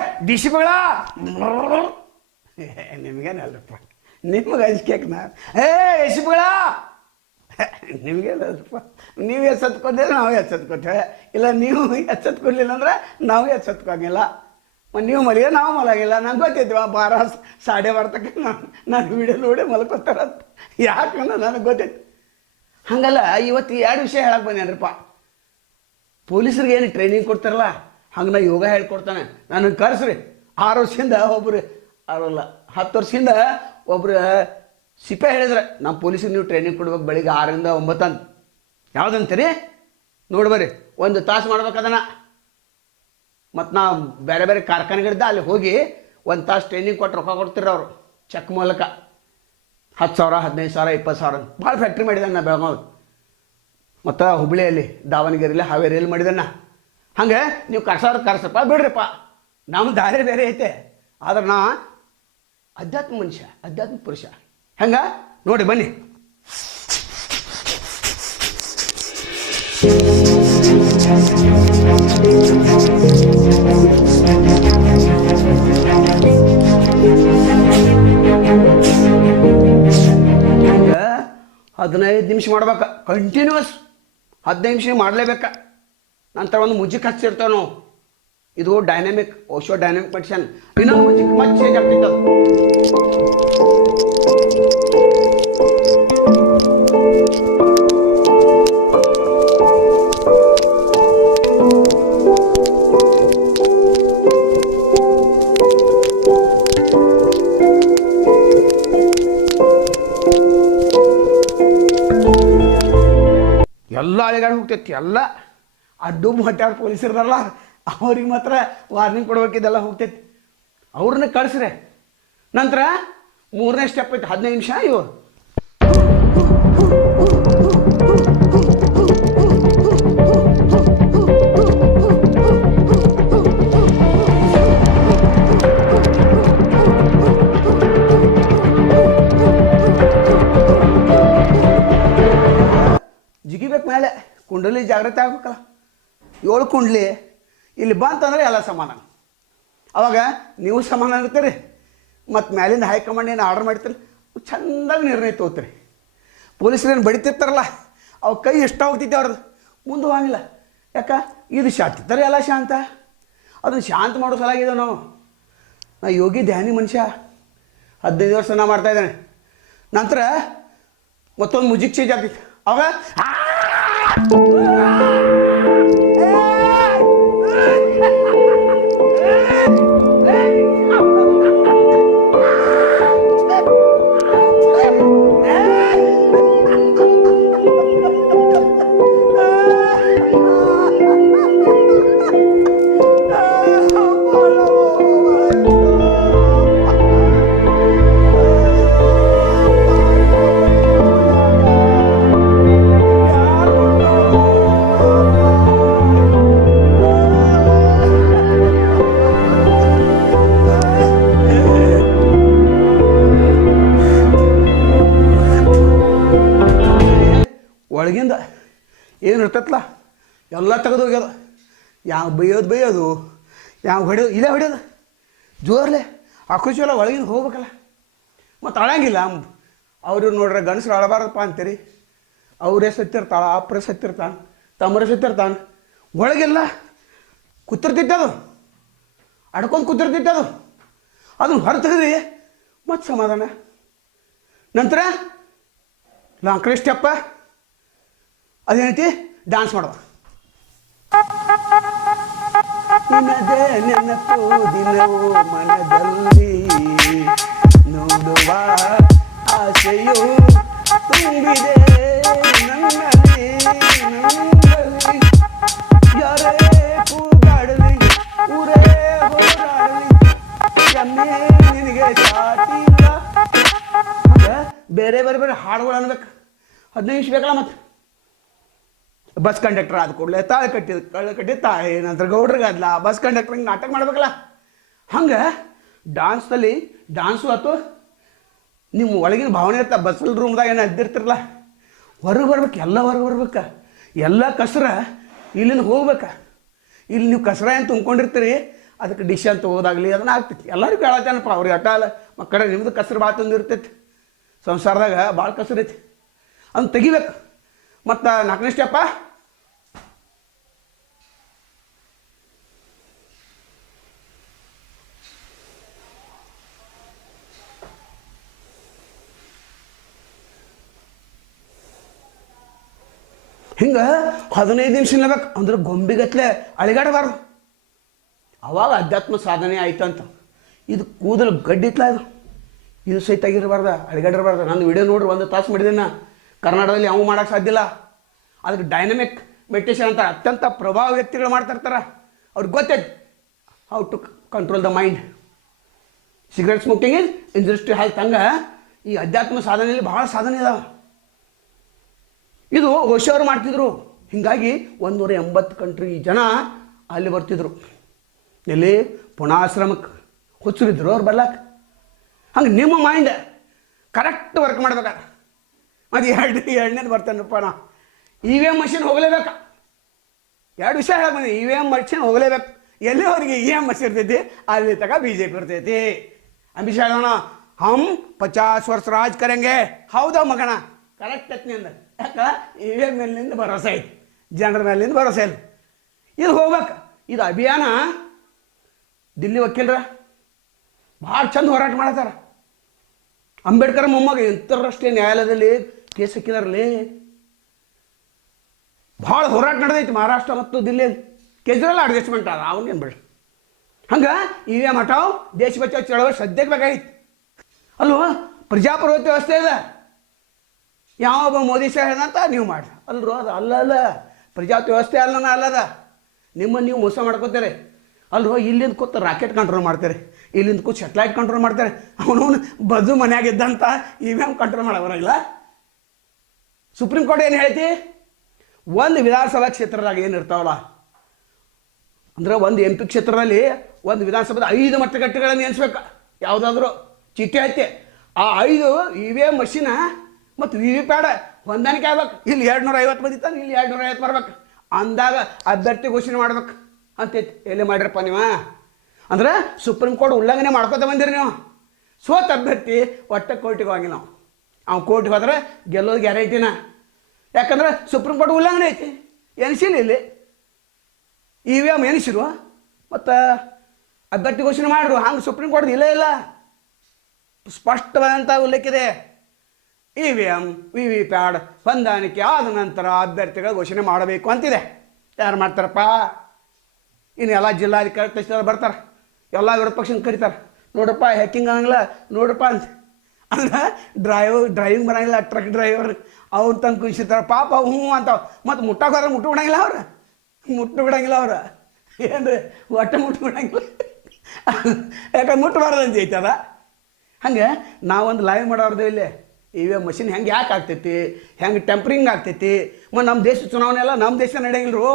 ಹಂಗೇನು ಅಲ್ರಪ್ಪ ಹಂಗೇನು ಏ ದಿಶಿಗಳ ನಿಮ್ಗೇನು ಅಲ್ರಪ್ಪ ನಿಮ್ಗೆ ಅಂಜಿಕೆಕ್ ನಾ ಏ ಯಶಿಗಳ ನಿಮ್ಗೇನು ಅಲ್ರಪ್ಪ ನೀವು ಎಚ್ಚತ್ಕೊಂಡ್ರೆ ನಾವು ಎಚ್ಚತ್ಕೊತೇವೆ. ಇಲ್ಲ, ನೀವು ಎಚ್ಚತ್ಕೊಡ್ಲಿಲ್ಲ ಅಂದ್ರೆ ನಾವು ಎಚ್ಚತ್ಕೊಂಗಿಲ್ಲ ನೀವು ಮಲಗಿ, ನಾವು ಮಲಗಿಲ್ಲ ನಂಗೆ ಗೊತ್ತಿದ್ವ ಬಾರ ಸಾಡೆ ಬರ್ತಕ್ಕ ನಾನು ನಾನು ವಿಡಿಯೋ ನೋಡಿ ಮಲ್ಕೋತಾರಂತ. ಯಾಕಂದ್ರೆ ನನಗೆ ಗೊತ್ತಿತ್ತು. ಹಂಗಲ್ಲ, ಇವತ್ತು ಎರಡು ವಿಷಯ ಹೇಳಕ್ಕೆ ಬಂದೇನ್ರಪ್ಪ. ಪೊಲೀಸರಿಗೆ ಏನು ಟ್ರೈನಿಂಗ್ ಕೊಡ್ತಾರಲ್ಲ? ಹಂಗೆ ನಾ ಯೋಗ ಹೇಳ್ಕೊಡ್ತಾನೆ. ನಾನು ಕರೆಸ್ರಿ. ಆರು ವರ್ಷದಿಂದ ಒಬ್ರು ಅವರಲ್ಲ ಹತ್ತು ವರ್ಷದಿಂದ ಒಬ್ರು ಸಿಪಾಯಿ ಹೇಳಿದ್ರೆ ನಮ್ಮ ಪೊಲೀಸಿಗೆ ನೀವು ಟ್ರೈನಿಂಗ್ ಕೊಡ್ಬೇಕು ಬೆಳಿಗ್ಗೆ ಆರರಿಂದ ಒಂಬತ್ತು ಅಂತ ಯಾವುದಂತೀರಿ? ನೋಡಿ ಬರ್ರಿ. ಒಂದು ತಾಸು ಮಾಡ್ಬೇಕು ಅದನ್ನ. ಮತ್ತು ನಾವು ಬೇರೆ ಬೇರೆ ಕಾರ್ಖಾನೆಗಳಿದ್ದ ಅಲ್ಲಿ ಹೋಗಿ ಒಂದು ತಾಸು ಟ್ರೈನಿಂಗ್ ಕೊಟ್ಟು ರೊಕ್ಕ ಕೊಡ್ತೀರ ಅವರು ಚೆಕ್ ಮೂಲಕ. ಹತ್ತು ಸಾವಿರ, ಹದಿನೈದು ಸಾವಿರ, ಇಪ್ಪತ್ತು ಸಾವಿರ ಭಾಳ ಫ್ಯಾಕ್ಟ್ರಿ ಮಾಡಿದ್ದಾನೆ ನಾ ಬೆಳಗಾವಿ ಮತ್ತು ಹುಬ್ಳಿಯಲ್ಲಿ ದಾವಣಗೆರೆಯಲ್ಲಿ ಹಾವೇರಿಯಲ್ಲಿ ಮಾಡಿದಣ್ಣ ಹಂಗೆ ನೀವು ಕರ್ಸೋರು ಕರ್ಸಪ್ಪ, ಬಿಡ್ರಿಪ್ಪ. ನಮ್ಮ ದಾರಿ ಬೇರೆ ಐತೆ. ಆದ್ರೆ ನಾ ಅಧ್ಯಾತ್ಮ ಮನುಷ್ಯ, ಅಧ್ಯಾತ್ಮ ಪುರುಷ. ಹೆಂಗ? ನೋಡಿ, ಬನ್ನಿ. ಹದಿನೈದು ನಿಮಿಷ ಮಾಡ್ಬೇಕ. ಕಂಟಿನ್ಯೂಸ್ ಹದಿನೈದು ನಿಮಿಷ ಮಾಡಲೇಬೇಕ. ನಂತರ ಒಂದು ಮುಜಿಕ್ ಹಚ್ಚಿರ್ತಾವ ನಾವು ಇದು ಡೈನಾಮಿಕ್ ಓಶೋ ಡೈನಾಮಿಕ್ ಮೆಡಿಸನ್ ಇನ್ನೊಂದು ಮುಜಿಕ್ ಮತ್ತೆ ಚೇಂಜ್ ಆಗ್ತಿತ್ತು. ಎಲ್ಲ ಅಲೆಗಾಡಿ ಹೋಗ್ತೈತಿ ಎಲ್ಲ. ಅಡ್ಡು ಮಟ್ಟಾಡ್ ಪೊಲೀಸರಲ್ಲ ಅವ್ರಿಗೆ ಮಾತ್ರ ವಾರ್ನಿಂಗ್ ಕೊಡ್ಬೇಕಿದ್ದೆಲ್ಲ ಹೋಗ್ತೈತಿ ಅವ್ರನ್ನ ಕಳಿಸ್ರೆ ನಂತರ ಮೂರನೇ ಸ್ಟೆಪ್ ಐತಿ ಹದಿನೈದು ನಿಮಿಷ ಇವು ಜಿಗಿಬೇಕು ಮೇಲೆ ಕುಂಡಲಿ ಜಾಗ್ರತೆ ಆಗ್ಬೇಕಲ್ಲ ಏಳು ಕುಂಡ್ಲಿ, ಇಲ್ಲಿ ಬಂತಂದ್ರೆ ಎಲ್ಲ ಸಮಾನ. ಅವಾಗ ನೀವು ಸಮಾನ ಇರ್ತೀರಿ ಮತ್ತು ಮ್ಯಾಲಿಂದ ಹೈಕಮಾಂಡ್ ಏನು ಆರ್ಡರ್ ಮಾಡ್ತೀರಿ ಚೆಂದಾಗಿ ನಿರ್ಣಯ ತಗೋತೀರಿ. ಏನು ಬಡಿತಿರ್ತಾರಲ್ಲ, ಅವ ಕೈ ಎಷ್ಟು ಹೋಗ್ತೈತೆ ಅವ್ರದ್ದು. ಮುಂದೆ ಹೋಗಿಲ್ಲ ಯಾಕ? ಇದು ಶಾಂತಿರ್ತಾರೆ ಎಲ್ಲ ಶಾಂತ. ಅದನ್ನು ಶಾಂತ ಮಾಡೋ ಸಲಾಗಿದ್ದೇವೆ ನಾವು. ನಾ ಯೋಗಿ ಧ್ಯಾನಿ ಮನುಷ್ಯ. ಹದಿನೈದು ವರ್ಷ ನಾ ಮಾಡ್ತಾ ಇದ್ದೇನೆ. ನಂತರ ಮತ್ತೊಂದು ಮುಜಿಕ್ ಚೇಂಜ್ ಆಗ್ತಿತ್ತು. ಅವಾಗ ಒಳಗಿಂದ ಏನು ಇರ್ತೈತಲ್ಲ ಎಲ್ಲ ತೆಗೆದು ಹೋಗ್ಯದ. ಯಾವ ಬೈಯೋದು ಬೈಯೋದು? ಯಾವ ಹೊಡೆಯೋದು? ಇಲ್ಲೇ ಹೊಡೆಯೋದು? ಜೋರ್ಲೆ? ಖುಷಿಯಲ್ಲ ಒಳಗಿಂದ ಹೋಗ್ಬೇಕಲ್ಲ. ಮತ್ತು ಅಳಂಗಿಲ್ಲ. ಅವರು ನೋಡ್ರೆ ಗಂಡಸ್ರು ಅಳಬಾರದಪ್ಪ ಅಂತೀರಿ. ಅವರೇ ಸತ್ತಿರ್ತಾಳ ಅಪ್ಪರ ಸತ್ತಿರ್ತಾನೆ, ತಮ್ಮರೇ ಸತ್ತಿರ್ತಾನೆ. ಒಳಗೆಲ್ಲ ಕುತ್ತಿರ್ತಿತ್ತದು ಅಡ್ಕೊಂಡು ಕುತ್ತಿರ್ತಿತ್ತದು ಅದು. ಅದನ್ನ ಹೊರ ತೆಗೆದ್ರಿ ಮತ್ತು ಸಮಾಧಾನ. ನಂತರ ಲಾಂಕ್ರೆ ಸ್ಟೆಪ್ಪ ಅದೇನೈತಿ? ಡ್ಯಾನ್ಸ್ ಮಾಡುವ. ನೆನಪು ದಿನವೂ ಮನದಲ್ಲಿ ನೋಡುವ ಆಸೆಯು ತುಂಬಿದೆ ನನ್ನಲ್ಲಿ ನಿನಗೆ ಜಾತಿ ಬೇರೆ ಬೇರೆ ಬೇರೆ ಹಾಡುಗಳು ಅನ್ಬೇಕು. ಹದಿನೈದು ನಿಮಿಷ ಬೇಕಲ್ಲ ಮತ್ತೆ? ಬಸ್ ಕಂಡಕ್ಟರ್ ಆದ ಕೂಡಲೇ ತಾಳ ಕಟ್ಟಿದ ಕಳ್ಳ ಕಟ್ಟಿ ತಾಳೆ ನಂತರ ಗೌಡ್ರಿಗೆ ಅದ್ಲ ಬಸ್ ಕಂಡಕ್ಟರ್ ಹಿಂಗೆ ನಾಟಕ ಮಾಡ್ಬೇಕಲ್ಲ? ಹಂಗೆ ಡಾನ್ಸ್ನಲ್ಲಿ ಡಾನ್ಸು ಆಯ್ತು ನಿಮ್ಮ ಒಳಗಿನ ಭಾವನೆ ಇರ್ತ ಬಸ್ಸಲ್ಲಿ ರೂಮ್ದಾಗ ಏನು ಅದ್ದಿರ್ತಿರಲ್ಲ ಹೊರಗೆ ಬರ್ಬೇಕು, ಎಲ್ಲ ಹೊರಗೆ ಬರ್ಬೇಕು. ಎಲ್ಲ ಕಸರ ಇಲ್ಲಿನ ಹೋಗ್ಬೇಕು. ಇಲ್ಲಿ ನೀವು ಕಸರ ಏನು ತುಂಬ್ಕೊಂಡಿರ್ತೀರಿ? ಅದಕ್ಕೆ ಡಿಶ್ ಅಂತ ಹೋದಾಗಲಿ ಅದನ್ನ ಆಗ್ತೈತಿ ಎಲ್ಲರಿಗೂ ಹೇಳತ್ತೇನಪ್ಪ ಅವ್ರಿಗೆ ಅಟ ಅಲ್ಲ, ಮಕ್ಕಳ ನಿಮ್ಮದು ಕಸರು ಭಾಳ ತಂದಿರ್ತೈತಿ. ಸಂಸಾರದಾಗ ಭಾಳ ಕಸರೈತಿ ಅದನ್ನ ತೆಗಿಬೇಕು. ಮತ್ತು ನಾಲ್ಕನೇ ಸ್ಟೆಪ್ಪ ಹಿಂಗೆ ಹದಿನೈದು ನಿಮಿಷ ನಿಲ್ಲಬೇಕು ಅಂದ್ರೆ ಗೊಂಬಿಗತ್ಲೆ ಅಳಿಗಾಡಬಾರ್ದು. ಅವಾಗ ಅಧ್ಯಾತ್ಮ ಸಾಧನೆ ಆಯ್ತಂತ. ಇದು ಕೂದಲು ಗಡ್ಡಿತ್ಲ ಇದು. ಇದು ಸಹಿತ ಆಗಿರಬಾರ್ದ ಅಳಿಗಾಡಿರಬಾರ್ದು. ನಾನು ವಿಡಿಯೋ ನೋಡ್ರಿ, ಒಂದು ತಾಸು ಮಾಡಿದ್ದೇನೆ ಕರ್ನಾಟಕದಲ್ಲಿ ಯಾವ ಮಾಡೋಕೆ ಸಾಧ್ಯ ಇಲ್ಲ. ಅದಕ್ಕೆ ಡೈನಮಿಕ್ ಮೆಡಿಟೇಷನ್ ಅಂತ ಅತ್ಯಂತ ಪ್ರಭಾವ ವ್ಯಕ್ತಿಗಳು ಮಾಡ್ತಾ ಇರ್ತಾರೆ. ಅವ್ರಿಗೆ ಗೊತ್ತೈತೆ how to control the mind cigarette smoking is injurious to health ಹಂಗೆ ಈ ಅಧ್ಯಾತ್ಮ ಸಾಧನೆಯಲ್ಲಿ ಭಾಳ ಸಾಧನೆ ಇದಾವೆ. ಇದು ಓಶೋರು ಮಾಡ್ತಿದ್ರು. ಹೀಗಾಗಿ ಒಂದೂರ ಎಂಬತ್ತು ಕಂಟ್ರಿ ಜನ ಅಲ್ಲಿ ಬರ್ತಿದ್ರು. ಎಲ್ಲಿ? ಪುಣಾಶ್ರಮಕ್ಕೆ ಹುಚ್ಚರಿದ್ರು ಅವ್ರು ಬರ್ಲಾಕ. ಹಂಗೆ ನಿಮ್ಮ ಮೈಂಡ್ ಕರೆಕ್ಟ್ ವರ್ಕ್ ಮಾಡ್ಬೇಕ? ಮತ್ತು ಎರಡು, ಎರಡನೇದು ಬರ್ತಾನಪ್ಪ ನಾ. ಇ ವಿ ಎಂ ಮಷಿನ್ ಹೋಗಲೇಬೇಕು. ಎರಡು ವಿಷಯ ಹೇಳಕ್ ಇ ವಿ ಎಂ ಮಷಿನ್ ಹೋಗಲೇಬೇಕು. ಎಲ್ಲಿವರೆಗೆ ಇ ಎಂ ಮಷಿನ್ ಇರ್ತೈತಿ, ಅಲ್ಲಿ ತಗ ಬಿ ಜೆ ಪಿ ಇರ್ತೈತಿ. ಶಾ ಹೇಳೋಣ, ಹಮ್ ಪಚಾಸ್ ವರ್ಷ ರಾಜ್ ಕರೆಂಗೆ. ಹೌದ ಮಗಣ ಕರೆಕ್ಟ್ ಅತ್ನಿ ಅಂದ. ಯಾಕ? ಇ ವಿ ಎಂ ಮೇಲಿಂದ ಭರೋಸೆ ಐತಿ. ಜನರ ಮೇಲಿಂದ ಭರೋಸೆ ಇಲ್ಲ. ಇದು ಹೋಗ್ಬೇಕು. ಇದು ಅಭಿಯಾನ. ದಿಲ್ಲಿ ವಕೀಲರ. ಭಾಳ ಚಂದ ಹೋರಾಟ ಮಾಡತ್ತಾರ ಅಂಬೇಡ್ಕರ್ ಮೊಮ್ಮಗ, ಅಂತಾರಾಷ್ಟ್ರೀಯ ನ್ಯಾಯಾಲಯದಲ್ಲಿ ಕೇಸ್ ಭಾಳ ಹೋರಾಟ ನಡೆದೈತಿ ಮಹಾರಾಷ್ಟ್ರ ಮತ್ತು ದಿಲ್ಲಿಯಲ್ಲಿ ಕೇಜ್ರಿವಾಲ್ ಅಡ್ಜಸ್ಟ್ಮೆಂಟ್ ಅದ ಅವನೇನು ಬಿಡ್ರಿ ಹಂಗೆ ಇ ವಿ ಎಂ ದೇಶ ಬಚಾವ್ ಚಳವಳಿ ಸದ್ಯಕ್ಕೆ ಬೇಕಾಗಿತ್ತು. ಅಲ್ವ ಪ್ರಜಾಪ್ರಭುತ್ವ ವ್ಯವಸ್ಥೆ ಇದೆ. ಯಾವೊಬ್ಬ ಮೋದಿ ಸಹ ಅಂತ ನೀವು ಮಾಡಿ ಅಲ್ರು, ಅದು ಅಲ್ಲ ಅಲ್ಲ. ಪ್ರಜಾಪ್ರಭುತ್ವ ವ್ಯವಸ್ಥೆ ಅಲ್ಲನ ಅಲ್ಲದ ನಿಮ್ಮನ್ನು ನೀವು ಮೋಸ ಮಾಡ್ಕೋತೀರಿ. ಅಲ್ರೂ, ಇಲ್ಲಿಂದ ಕೂತು ರಾಕೆಟ್ ಕಂಟ್ರೋಲ್ ಮಾಡ್ತಾರೆ. ಇಲ್ಲಿಂದ ಕೂತು ಸೆಟ್ಲೈಟ್ ಕಂಟ್ರೋಲ್ ಮಾಡ್ತಾರೆ. ಅವನು ಬದು ಮನ್ಯಾಗ ಇದ್ದಂತ ಇ ವಿ ಎಂ ಕಂಟ್ರೋಲ್ ಮಾಡೋವರಾಗಿಲ್ಲ ಸುಪ್ರೀಂ ಕೋರ್ಟ್ ಏನು ಹೇಳ್ತಿ? ಒಂದು ವಿಧಾನಸಭಾ ಕ್ಷೇತ್ರದಾಗ ಏನು ಇರ್ತಾವಲ್ಲ? ಅಂದ್ರೆ ಒಂದು ಎಂ ಪಿ ಕ್ಷೇತ್ರದಲ್ಲಿ ಒಂದು ವಿಧಾನಸಭೆ ಐದು ಮತಗಟ್ಟೆಗಳನ್ನು ಎನಿಸ್ಬೇಕು ಯಾವುದಾದ್ರೂ ಚೀಟಿ ಐತೆ. ಆ ಐದು ಇ ವಿ ಎಂ ಮಷಿನ ಮತ್ತು ವಿ ವಿ ಪ್ಯಾಡ ಹೊಂದಾಣಿಕೆ ಆಗ್ಬೇಕು. ಇಲ್ಲಿ ಎರಡು ನೂರ ಐವತ್ತು ಬಂದಿತ್ತು ಅಂದ್ರೆ ಇಲ್ಲಿ ಎರಡು ನೂರ ಐವತ್ತು ಬರ್ಬೇಕು. ಅಂದಾಗ ಅಭ್ಯರ್ಥಿ ಘೋಷಣೆ ಮಾಡ್ಬೇಕು ಅಂತೈತಿ ಎಲ್ಲಿ ಮಾಡಿರಪ್ಪ ನೀವು? ಅಂದ್ರೆ ಸುಪ್ರೀಂ ಕೋರ್ಟ್ ಉಲ್ಲಂಘನೆ ಮಾಡ್ಕೋತ ಬಂದಿರಿ ನೀವು. ಸೋತ ಅಭ್ಯರ್ಥಿ ಒಟ್ಟ ಕೋರ್ಟಿಗೆ ಹೋಗಿ ನಾವು. ಅವ್ನು ಕೋರ್ಟಿಗೆ ಹೋದ್ರೆ ಗೆಲ್ಲೋದು ಗ್ಯಾರಂಟಿನ? ಯಾಕಂದ್ರೆ ಸುಪ್ರೀಂ ಕೋರ್ಟ್ ಉಲ್ಲಂಘನೆ ಐತಿ. ಎನಿಸಿಲ್ಲ ಇಲ್ಲಿ. ಇ ವಿ ಎಂ ಎನಿಸಿರು ಮತ್ತು ಅಭ್ಯರ್ಥಿ ಘೋಷಣೆ ಮಾಡ್ರು. ಹಂಗೆ ಸುಪ್ರೀಂ ಕೋರ್ಟ್ ಇಲ್ಲೇ ಇಲ್ಲ. ಸ್ಪಷ್ಟವಾದಂಥ ಉಲ್ಲೇಖ ಇದೆ. E V M V V pad ಹೊಂದಾಣಿಕೆ ಆದ ನಂತರ ಅಭ್ಯರ್ಥಿಗಳ ಘೋಷಣೆ ಮಾಡಬೇಕು ಅಂತಿದೆ. ಯಾರು ಮಾಡ್ತಾರಪ್ಪ? ಇನ್ನು ಎಲ್ಲ ಜಿಲ್ಲಾಧಿಕಾರಿ ತಹಸೀಲ್ದಾರ್ ಬರ್ತಾರೆ. ಎಲ್ಲ ವಿರೋಧ ಪಕ್ಷನ ಕರೀತಾರೆ. ನೋಡಪ್ಪ ಹ್ಯಾಕಿಂಗ್ ಆಗಂಗಿಲ್ಲ? ನೋಡಪ್ಪ ಅಂತ. ಅಂದ್ರೆ ಡ್ರೈವರ್ ಡ್ರೈವಿಂಗ್ ಬರಂಗಿಲ್ಲ ಟ್ರಕ್ ಡ್ರೈವರ್ ಅವ್ರು ತಂದು ಕುಣಿಸಿರ್ತಾರೆ ಪಾಪ ಹ್ಞೂ ಅಂತ ಮತ್ತು ಮುಟ್ಟಕ್ಕೆ ಹೋದ್ರೆ ಮುಟ್ಟು ಬಿಡಂಗಿಲ್ಲ ಅವ್ರು. ಮುಟ್ಟು ಬಿಡಂಗಿಲ್ಲ ಅವ್ರು. ಏನ್ರಿ, ಒಟ್ಟು ಮುಟ್ಟು ಬಿಡಂಗಿಲ್ಲ. ಯಾಕಂದ್ರೆ ಮುಟ್ಟಬಾರ್ದು ಅಂತ ಐತದ. ಹಂಗೆ, ನಾವೊಂದು ಲೈವ್ ಮಾಡೋರ್ದು ಇಲ್ಲಿ ಇ ವಿ ಎಂ ಮಷಿನ್ ಹೆಂಗೆ ಯಾಕೆ ಆಗ್ತೈತಿ, ಹೆಂಗೆ ಟೆಂಪ್ರಿಂಗ್ ಆಗ್ತೈತಿ, ಮತ್ತು ನಮ್ಮ ದೇಶ ಚುನಾವಣೆ ಎಲ್ಲ ನಮ್ಮ ದೇಶ ನಡೆಯಂಗಿಲ್ರು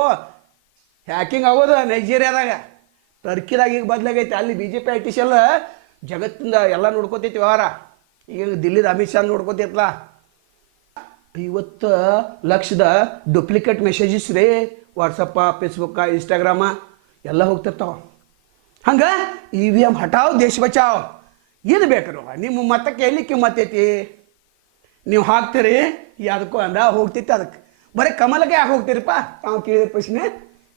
ಹ್ಯಾಕಿಂಗ್ ಆಗೋದು ನೈಜೀರಿಯಾದಾಗ ಟರ್ಕಿದಾಗ ಈಗ ಬದಲಾಗೈತೆ, ಅಲ್ಲಿ B J P I T C ಎಲ್ಲ ಜಗತ್ತಿಂದ ಎಲ್ಲ ನೋಡ್ಕೋತೈತಿ ವ್ಯವಹಾರ. ಈಗ ದಿಲ್ಲಿದ ಅಮಿತ್ ಶಾ ನೋಡ್ಕೋತೈತಲ್ಲ ಐವತ್ತು ಲಕ್ಷದ ಡೂಪ್ಲಿಕೇಟ್ ಮೆಸೇಜಸ್ ರೀ ವಾಟ್ಸಪ್ಪ ಫೇಸ್ಬುಕ್ಕ ಇನ್ಸ್ಟಾಗ್ರಾಮ ಎಲ್ಲ ಹೋಗ್ತಿರ್ತಾವ. ಹಂಗೆ ಇ ವಿ ಎಂ ಹಟಾವ್ ದೇಶ ಬಚಾವ್. ಇದು ಬೇಕ್ರು, ನಿಮ್ಮ ಮತಕ್ಕೆ ಎಲ್ಲಿ ಕಿಮ್ಮತ್ತೈತಿ ನೀವು ಹಾಕ್ತೀರಿ, ಯಾವುದಕ್ಕೂ ಅಂದ ಹೋಗ್ತಿತ್ತು ಅದಕ್ಕೆ. ಬರೀ ಕಮಲಕ್ಕೆ ಯಾಕೆ ಹೋಗ್ತೀರಪ್ಪ? ತಾವು ಕೇಳಿದ ಪ್ರಶ್ನೆ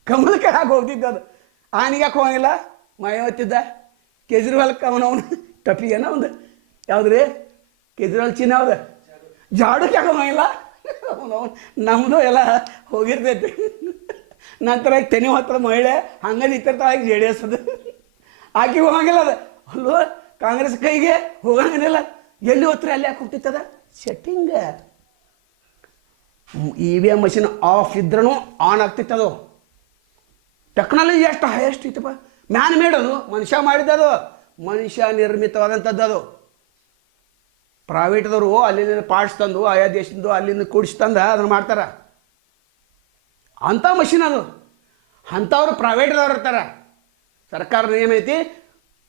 ಕಮಲಕ್ಕೆ ಯಾಕೆ ಹೋಗ್ತಿದ್ದ ಅದು? ಆನಿಗೆ ಯಾಕೆ ಹೋಗಂಗಿಲ್ಲ? ಮಾಯಾವತಿದ್ದ ಕೇಜ್ರಿವಾಲ್ಗೆ ಅವನವನು ಟಪಿಗೇನ ಒಂದು ಯಾವ್ದು ಕೇಜ್ರಿವಾಲ್ ಚಿನ್ನ ಅವ್ರ? ಜಾಡಕ್ಕೆ ಯಾಕೆ ಇಲ್ಲ ನಮ್ಮದು ಎಲ್ಲ ಹೋಗಿರ್ತೈತಿ. ನಂತರ ಈಗ ತೆನಿ ಹತ್ರ ಮಹಿಳೆ ಹಂಗೆ ನಿಂತಿರ್ತಾಳೆ ಜೆ ಡಿ ಎಸ್ ಅದು. ಆಕೆ ಹೋಗಂಗಿಲ್ಲ ಅದು. ಅಲ್ಲೋ, ಕಾಂಗ್ರೆಸ್ ಕೈಗೆ ಹೋಗಂಗಿಲ್ಲ. ಎಲ್ಲಿ ಹೋತ್ರಿ ಅಲ್ಲಿ ಯಾಕೆ ಹೋಗ್ತಿತ್ತದ setting E V M machine off ಇದ್ರೂ ಆನ್ ಆಗ್ತಿತ್ತದು ಟೆಕ್ನಾಲಜಿ ಎಷ್ಟು ಹೈಯೆಸ್ಟ್ ಇತ್ತಪ್ಪ. ಮ್ಯಾನ್ ಮೇಡ್ ಅದು. ಮನುಷ್ಯ ಮಾಡಿದ್ದದು. ಮನುಷ್ಯ ನಿರ್ಮಿತವಾದಂಥದ್ದು ಅದು. ಪ್ರೈವೇಟ್ದವರು ಅಲ್ಲಿಂದ ಪಾರ್ಟ್ಸ್ ತಂದು, ಆಯಾ ದೇಶದಿಂದ ಅಲ್ಲಿಂದ ಕೂಡಿಸಿ ತಂದ, ಅದನ್ನು ಮಾಡ್ತಾರೆ. ಅಂಥ ಮಷಿನ್ ಅದು. ಅಂಥವ್ರು ಪ್ರೈವೇಟ್ದವ್ರು ಇರ್ತಾರೆ. ಸರ್ಕಾರ ಏನೈತಿ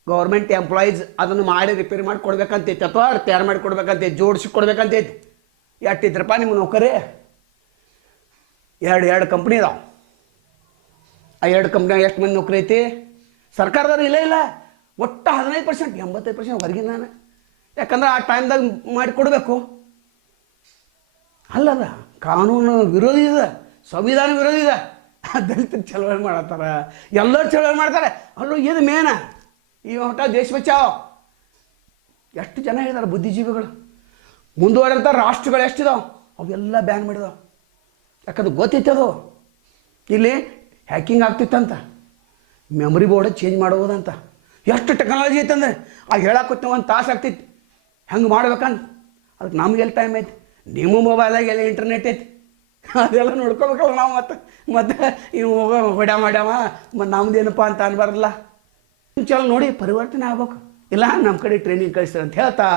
ಗೌರ್ಮೆಂಟ್ ಎಂಪ್ಲಾಯೀಸ್ ಅದನ್ನು ಮಾಡಿ ರಿಪೇರಿ ಮಾಡಿ ಕೊಡ್ಬೇಕಂತೈತಿ ಅಥವಾ ತಯಾರು ಮಾಡಿ ಕೊಡ್ಬೇಕಂತೈತಿ ಜೋಡಿಸಿ ಕೊಡ್ಬೇಕಂತೈತಿ. ಎಷ್ಟಿದ್ರಪ್ಪ ನಿಮ್ಮ ನೌಕರಿ? ಎರಡು ಎರಡು ಕಂಪ್ನಿ ಇದಾವೆ ಆ ಎರಡು ಕಂಪ್ನಿಯಾಗ ಎಷ್ಟು ಮಂದಿ ನೌಕರಿ ಐತಿ? ಸರ್ಕಾರದವ್ರು ಇಲ್ಲ ಇಲ್ಲ. ಒಟ್ಟು ಹದಿನೈದು ಪರ್ಸೆಂಟ್ ಎಂಬತ್ತೈದು ಪರ್ಸೆಂಟ್ ಹೊರಗಿನ ನಾನು ಯಾಕಂದ್ರೆ ಆ ಟೈಮ್ದಾಗ ಮಾಡಿ ಕೊಡಬೇಕು. ಅಲ್ಲದ, ಕಾನೂನು ವಿರೋಧಿ ಇದೆ, ಸಂವಿಧಾನ ವಿರೋಧಿ ಇದೆ. ದಲಿತರು ಚಳವಳಿ ಮಾಡತ್ತಾರ, ಎಲ್ಲರೂ ಚಳವಳಿ ಮಾಡ್ತಾರೆ. ಅಲ್ಲೂ, ಇದು ಮೇನ? ಈ ಹೊಟ್ಟ ದೇಶ ಬಚಾವ್. ಎಷ್ಟು ಜನ ಹೇಳಿದಾರೆ ಬುದ್ಧಿಜೀವಿಗಳು? ಮುಂದುವರೆದಂಥ ರಾಷ್ಟ್ರಗಳು ಎಷ್ಟಿದಾವೆ? ಅವೆಲ್ಲ ಬ್ಯಾನ್ ಮಾಡಿದಾವೆ. ಯಾಕಂದ್ರೆ ಗೊತ್ತಿತ್ತು ಅದು ಇಲ್ಲಿ ಹ್ಯಾಕಿಂಗ್ ಆಗ್ತಿತ್ತಂತ. ಮೆಮೊರಿ ಬೋರ್ಡ್ ಚೇಂಜ್ ಮಾಡ್ಬೋದಂತ ಎಷ್ಟು ಟೆಕ್ನಾಲಜಿ ಇತ್ತಂದ್ರೆ ಆ ಹೇಳಕ್ಕೆ ಒಂದು ತಾಸು ಆಗ್ತಿತ್ತು. ಹೆಂಗೆ ಮಾಡ್ಬೇಕಂತ ಅದಕ್ಕೆ ನಮ್ಗೆಲ್ಲ ಟೈಮ್ ಐತಿ. ನಿಮ್ಮ ಮೊಬೈಲಾಗ ಎಲ್ಲ ಇಂಟರ್ನೆಟ್ ಐತಿ. ಅದೆಲ್ಲ ನೋಡ್ಕೋಬೇಕಲ್ಲ ನಾವು ಮತ್ತೆ. ಮತ್ತೆ ಇವು ಹೊಡ್ಯ ಮಾಡ್ಯಾವ ಮತ್ತು ನಮ್ದೇನಪ್ಪ ಅಂತ ಅನ್ಬಾರಲ್ಲ ಚಲೋ ನೋಡಿ ಪರಿವರ್ತನೆ ಆಗ್ಬೇಕು. ಇಲ್ಲ ನಮ್ಮ ಕಡೆ ಟ್ರೈನಿಂಗ್ ಕಳಿಸ್ತಾರೆ ಅಂತ ಹೇಳ್ತಾ,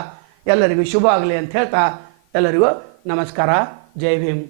ಎಲ್ಲರಿಗೂ ಶುಭ ಆಗಲಿ ಅಂತ ಹೇಳ್ತಾ, ಎಲ್ಲರಿಗೂ ನಮಸ್ಕಾರ. ಜೈ ಭೀಮ್.